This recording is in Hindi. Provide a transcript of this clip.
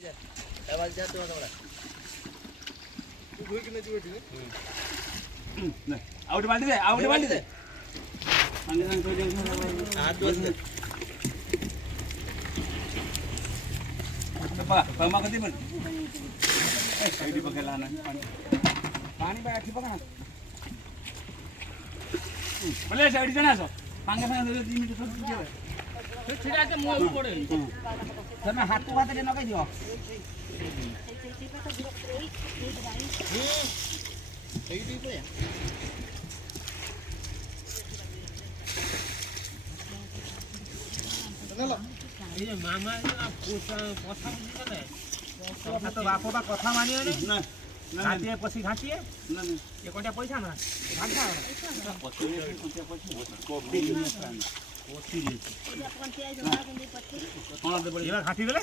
आवाज जा तो बड़ा तू धोई के नहीं बैठी नहीं आउट बाल्टी दे संगे तो हाथ धो दे पमा कधी पण साइडी बघायला ना पाणी बाय आठी बघा ना भले साइडी जण असो पांगे 2 मिनिट तो छिरा के मुंह पड़े તમે હાથ તો વાતે ન કહી દો सही ठीक है चलो ये मामा কথা বুঝিলে কথা তো বাপো বা কথা মানিও না ঘাটিয়ে পছি ঘাটিয়ে না এ কোনটা পয়সা না ঘাটা পছি কোনটা পয়সা কবি পছি রে কোন পঞ্চায়েত জমা কোন পছি কোন দে বড় এবার ঘাটি দেলে